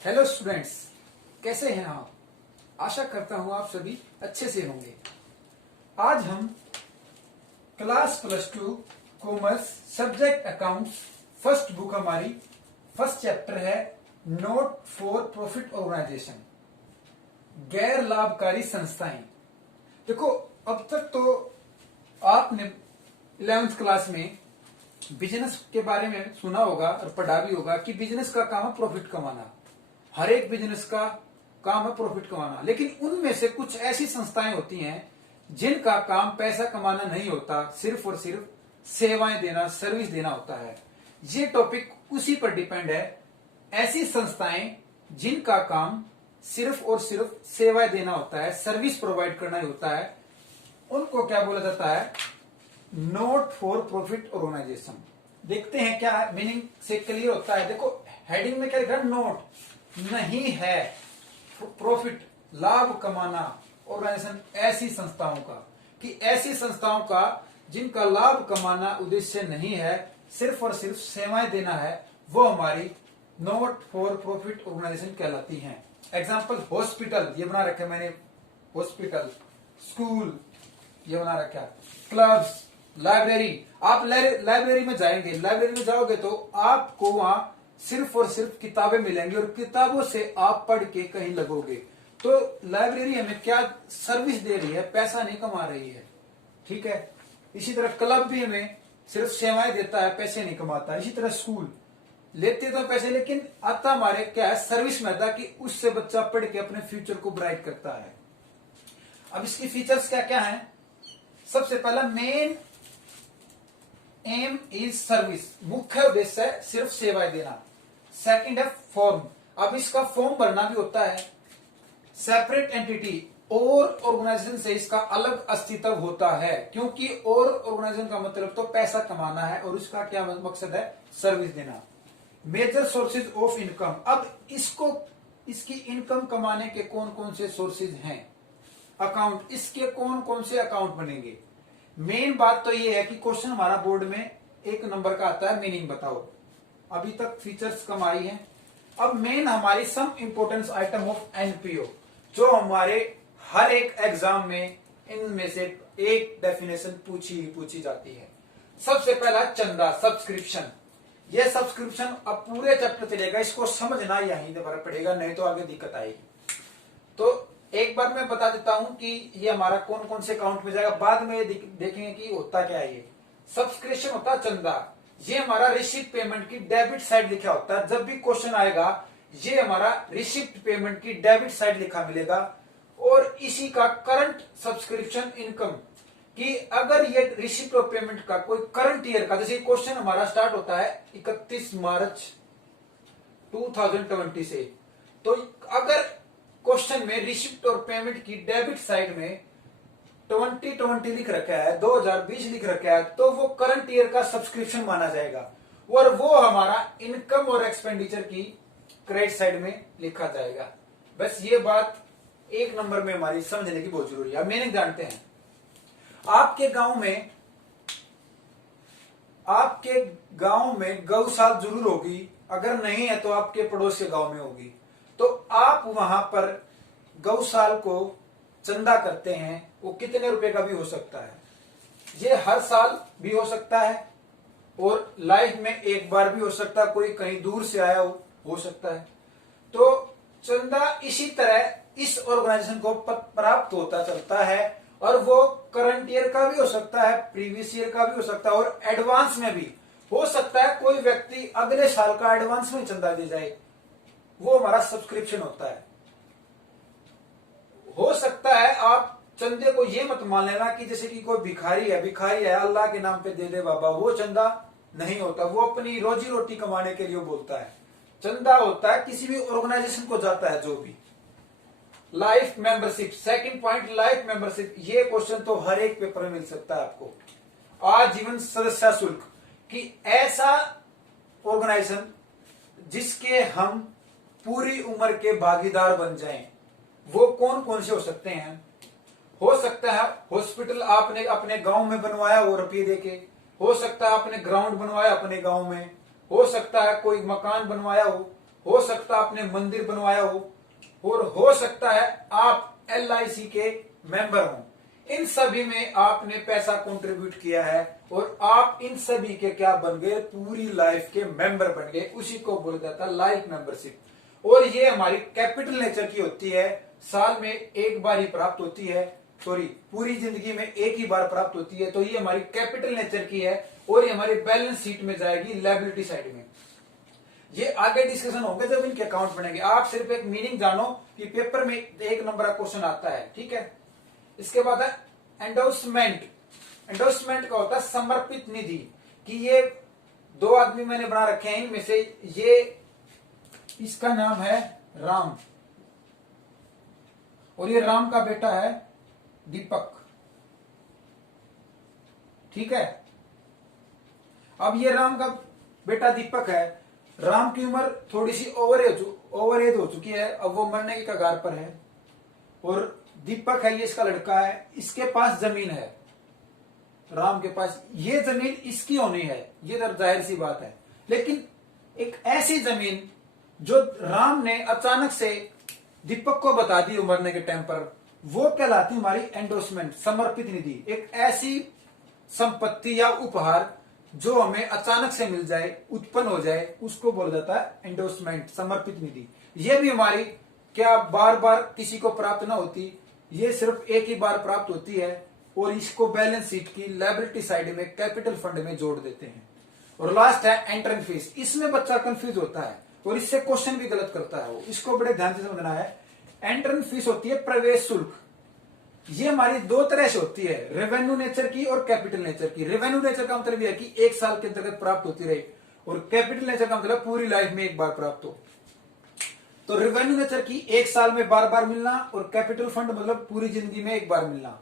Hello students, कैसे हैं आप। आशा करता हूं आप सभी अच्छे से होंगे। आज हम class +2 commerce subject accounts first book हमारी फर्स्ट चैप्टर है नोट फॉर प्रॉफिट ऑर्गेनाइजेशन, गैर लाभकारी संस्थाएं। देखो, अब तक तो आपने 11th क्लास में बिजनेस के बारे में सुना होगा और पढ़ा भी होगा कि बिजनेस का काम है प्रॉफिट कमाना। हर एक बिजनेस का काम है प्रॉफिट कमाना, लेकिन उनमें से कुछ ऐसी संस्थाएं होती हैं जिनका काम पैसा कमाना नहीं होता, सिर्फ और सिर्फ सेवाएं देना, सर्विस देना होता है। ये टॉपिक उसी पर डिपेंड है। ऐसी संस्थाएं जिनका काम सिर्फ और सिर्फ सेवाएं देना होता है, सर्विस प्रोवाइड करना ही होता है, उनको क्या बोला जाता है? Not for profit organisation. देखते हैं क्या मीनिंग से क्लियर होता है। देखो, हेडिंग में क्या लिखा है? नोट नहीं है प्रॉफिट, लाभ कमाना ऑर्गेनाइजेशन ऐसी संस्थाओं का, कि ऐसी संस्थाओं का जिनका लाभ कमाना उद्देश्य नहीं है, सिर्फ और सिर्फ सेवाएं देना है, वो हमारी नोट फॉर प्रॉफिट ऑर्गेनाइजेशन कहलाती हैं। एग्जांपल, हॉस्पिटल ये बना रखा है मैंने, हॉस्पिटल, स्कूल ये बना रखा है, क्लब्स, लाइब्रेरी। आप लाइब्रेरी में जाएंगे, लाइब्रेरी में जाओगे तो आपको वहां सिर्फ और सिर्फ किताबें मिलेंगी और किताबों से आप पढ़ के कहीं लगोगे। तो लाइब्रेरी हमें क्या सर्विस दे रही है, पैसा नहीं कमा रही है। ठीक है। इसी तरह क्लब भी हमें सिर्फ सेवाएं देता है, पैसे नहीं कमाता। इसी तरह स्कूल लेते तो पैसे, लेकिन आता हमारे क्या है? सर्विस में आता कि उससे बच्चा पढ़ के अपने फ्यूचर को ब्राइट करता है। अब इसकी फीचर्स क्या क्या है? सबसे पहला, मेन एम इज सर्विस, मुख्य उद्देश्य है सिर्फ सेवाएं देना। सेकंड है फॉर्म, अब इसका फॉर्म भरना भी होता है। सेपरेट एंटिटी, और ऑर्गेनाइजेशन से इसका अलग अस्तित्व होता है, क्योंकि और ऑर्गेनाइजेशन का मतलब तो पैसा कमाना है और उसका क्या मकसद है? सर्विस देना। मेजर सोर्सेज ऑफ इनकम, अब इसकी इनकम कमाने के कौन कौन से सोर्सेज हैं? अकाउंट, इसके कौन कौन से अकाउंट बनेंगे? मेन बात तो ये है कि क्वेश्चन हमारा बोर्ड में 1 नंबर का आता है, मीनिंग बताओ। अभी तक फीचर्स कम आई है। अब मेन हमारी सम इंपोर्टेंस आइटम ऑफ एनपीओ, जो हमारे हर एक एग्जाम में इनमें से एक डेफिनेशन पूछी जाती है। सबसे पहला चंदा, सब्सक्रिप्शन। यह सब्सक्रिप्शन अब पूरे चैप्टर चलेगा, इसको समझना यहीं पर पड़ेगा, नहीं तो आगे दिक्कत आएगी। तो एक बार मैं बता देता हूं कि ये हमारा कौन कौन से अकाउंट में जाएगा, बाद में देखेंगे कि होता क्या है। ये सब्सक्रिप्शन होता है चंदा, ये हमारा रिसिप्ट पेमेंट की डेबिट साइड लिखा होता है। जब भी क्वेश्चन आएगा ये हमारा रिसिप्ट पेमेंट की डेबिट साइड लिखा मिलेगा। और इसी का करंट सब्सक्रिप्शन इनकम, कि अगर ये रिसिप्ट ऑफ पेमेंट का कोई करंट ईयर का, जैसे क्वेश्चन हमारा स्टार्ट होता है 31 मार्च 2020 से, तो अगर क्वेश्चन में रिसिप्ट और पेमेंट की डेबिट साइड में 2020 लिख रखा है, 2020 लिख रखा है, तो वो करंट ईयर का सब्सक्रिप्शन माना जाएगा और वो हमारा इनकम और एक्सपेंडिचर की क्रेडिट साइड में लिखा जाएगा। बस ये बात 1 नंबर में हमारी समझने की बहुत जरूरी है। मैंने जानते हैं आपके गांव में गौशाला जरूर होगी, अगर नहीं है तो आपके पड़ोस के गांव में होगी। तो आप वहां पर गौशाला को चंदा करते हैं, वो कितने रुपए का भी हो सकता है। ये हर साल भी हो सकता है और लाइफ में एक बार भी हो सकता है, कोई कहीं दूर से आया हो सकता है। तो चंदा इसी तरह इस ऑर्गेनाइजेशन को प्राप्त होता चलता है, और वो करंट ईयर का भी हो सकता है, प्रीवियस ईयर का भी हो सकता है, और एडवांस में भी हो सकता है। कोई व्यक्ति अगले साल का एडवांस में चंदा दे जाए, वो हमारा सब्सक्रिप्शन होता है। हो सकता है आप चंदे को ये मत मान लेना कि जैसे कि कोई भिखारी है अल्लाह के नाम पे दे दे बाबा, वो चंदा नहीं होता। वो अपनी रोजी रोटी कमाने के लिए बोलता है। चंदा होता है किसी भी ऑर्गेनाइजेशन को जाता है जो भी। Life membership, second point, life membership. ये क्वेश्चन तो हर एक पेपर में मिल सकता है आपको। आजीवन सदस्य शुल्क, कि ऐसा ऑर्गेनाइजेशन जिसके हम पूरी उम्र के भागीदार बन जाएं, वो कौन कौन से हो सकते हैं? हो सकता है हॉस्पिटल आपने अपने गांव में बनवाया वो रुपये देके, हो सकता है आपने ग्राउंड बनवाया अपने गांव में, हो सकता है कोई मकान बनवाया हो सकता है आपने मंदिर बनवाया हो, और हो सकता है आप LIC के मेंबर हो। इन सभी में आपने पैसा कंट्रीब्यूट किया है और आप इन सभी के क्या बन गए, पूरी लाइफ के मेंबर बन गए। उसी को बोला जाता है लाइफ मेंबरशिप। और ये हमारी कैपिटल नेचर की होती है, साल में एक बार ही प्राप्त होती है, सॉरी पूरी जिंदगी में एक ही बार प्राप्त होती है। तो ये हमारी कैपिटल नेचर की है और ये हमारी बैलेंस शीट में जाएगी लायबिलिटी साइड में। ये आगे डिस्कशन होंगे जब इनके अकाउंट बनेंगे। आप सिर्फ एक मीनिंग जानो कि पेपर में 1 नंबर का क्वेश्चन आता है, ठीक है। इसके बाद है एंडोर्समेंट। एंडोर्समेंट का होता है समर्पित निधि, कि ये 2 आदमी मैंने बना रखे हैं, इनमें से ये इसका नाम है राम और ये राम का बेटा है दीपक, ठीक है। अब ये राम का बेटा दीपक है, राम की उम्र थोड़ी सी ओवर एज हो चुकी है, अब वो मरने की कगार पर है। और दीपक है, ये इसका लड़का है, इसके पास जमीन है, राम के पास ये जमीन इसकी होनी है, ये जाहिर सी बात है। लेकिन एक ऐसी जमीन जो राम ने अचानक से दीपक को बता दी मरने के टाइम पर, वो कहलाती हमारी एंडोर्समेंट, समर्पित निधि। एक ऐसी संपत्ति या उपहार जो हमें अचानक से मिल जाए, उत्पन्न हो जाए, उसको बोला जाता है एंडोर्समेंट, समर्पित निधि। ये भी हमारी क्या बार बार किसी को प्राप्त ना होती, ये सिर्फ एक ही बार प्राप्त होती है और इसको बैलेंस शीट की लायबिलिटी साइड में कैपिटल फंड में जोड़ देते हैं। और लास्ट है एंट्रेंस फीस। इसमें बच्चा कंफ्यूज होता है और इससे क्वेश्चन भी गलत करता है, वो इसको बड़े ध्यान से समझना है। एंट्रेंस फीस होती है प्रवेश शुल्क। ये हमारी 2 तरह से होती है, रेवेन्यू नेचर की और कैपिटल नेचर की। रेवेन्यू नेचर का मतलब यह है कि 1 साल के अंतर्गत प्राप्त होती रहे, और कैपिटल नेचर का मतलब पूरी लाइफ में एक बार प्राप्त हो। तो रेवेन्यू नेचर की 1 साल में बार बार मिलना, और कैपिटल फंड मतलब पूरी जिंदगी में एक बार मिलना।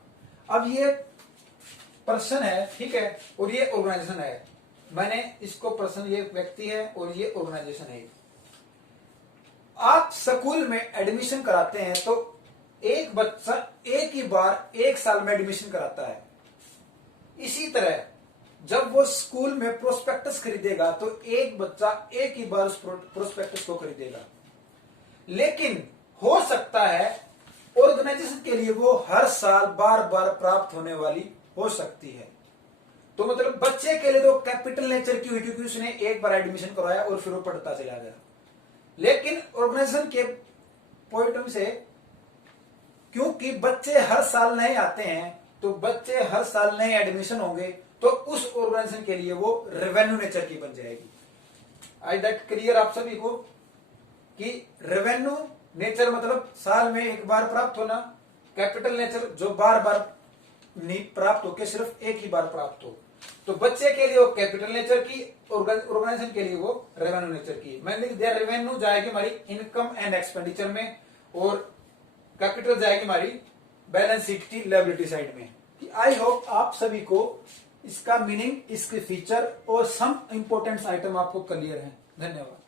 अब ये पर्सन है, ठीक है, और ये ऑर्गेनाइजेशन है। मैंने इसको पर्सन, ये व्यक्ति है और ये ऑर्गेनाइजेशन है। आप स्कूल में एडमिशन कराते हैं तो एक बच्चा एक ही बार 1 साल में एडमिशन कराता है। इसी तरह जब वो स्कूल में प्रोस्पेक्टस खरीदेगा तो एक बच्चा एक ही बार उस प्रोस्पेक्टस को खरीदेगा। लेकिन हो सकता है ऑर्गेनाइजेशन के लिए वो हर साल बार बार प्राप्त होने वाली हो सकती है। तो मतलब बच्चे के लिए तो कैपिटल नेचर की हुई, क्योंकि उसने एक बार एडमिशन करवाया और फिर वो पढ़ता चला गया। लेकिन ऑर्गेनाइजेशन के पॉइंट से, क्योंकि बच्चे हर साल नए आते हैं, तो बच्चे हर साल नए एडमिशन होंगे, तो उस ऑर्गेनाइजेशन के लिए वो रेवेन्यू नेचर की बन जाएगी। आई दैट क्लियर आप सभी को कि रेवेन्यू नेचर मतलब साल में एक बार प्राप्त होना, कैपिटल नेचर जो बार बार नहीं प्राप्त होके सिर्फ एक ही बार प्राप्त हो। तो बच्चे के लिए वो कैपिटल नेचर की, ऑर्गेनाइजेशन के लिए वो रेवेन्यू नेचर की। मैंने लिख दिया रेवेन्यू जाएगी हमारी इनकम एंड एक्सपेंडिचर में, और कैपिटल जाएगी हमारी बैलेंस शीट की लायबिलिटी साइड में। आई होप आप सभी को इसका मीनिंग, इसके फीचर और सम इंपोर्टेंट आइटम आपको क्लियर है। धन्यवाद।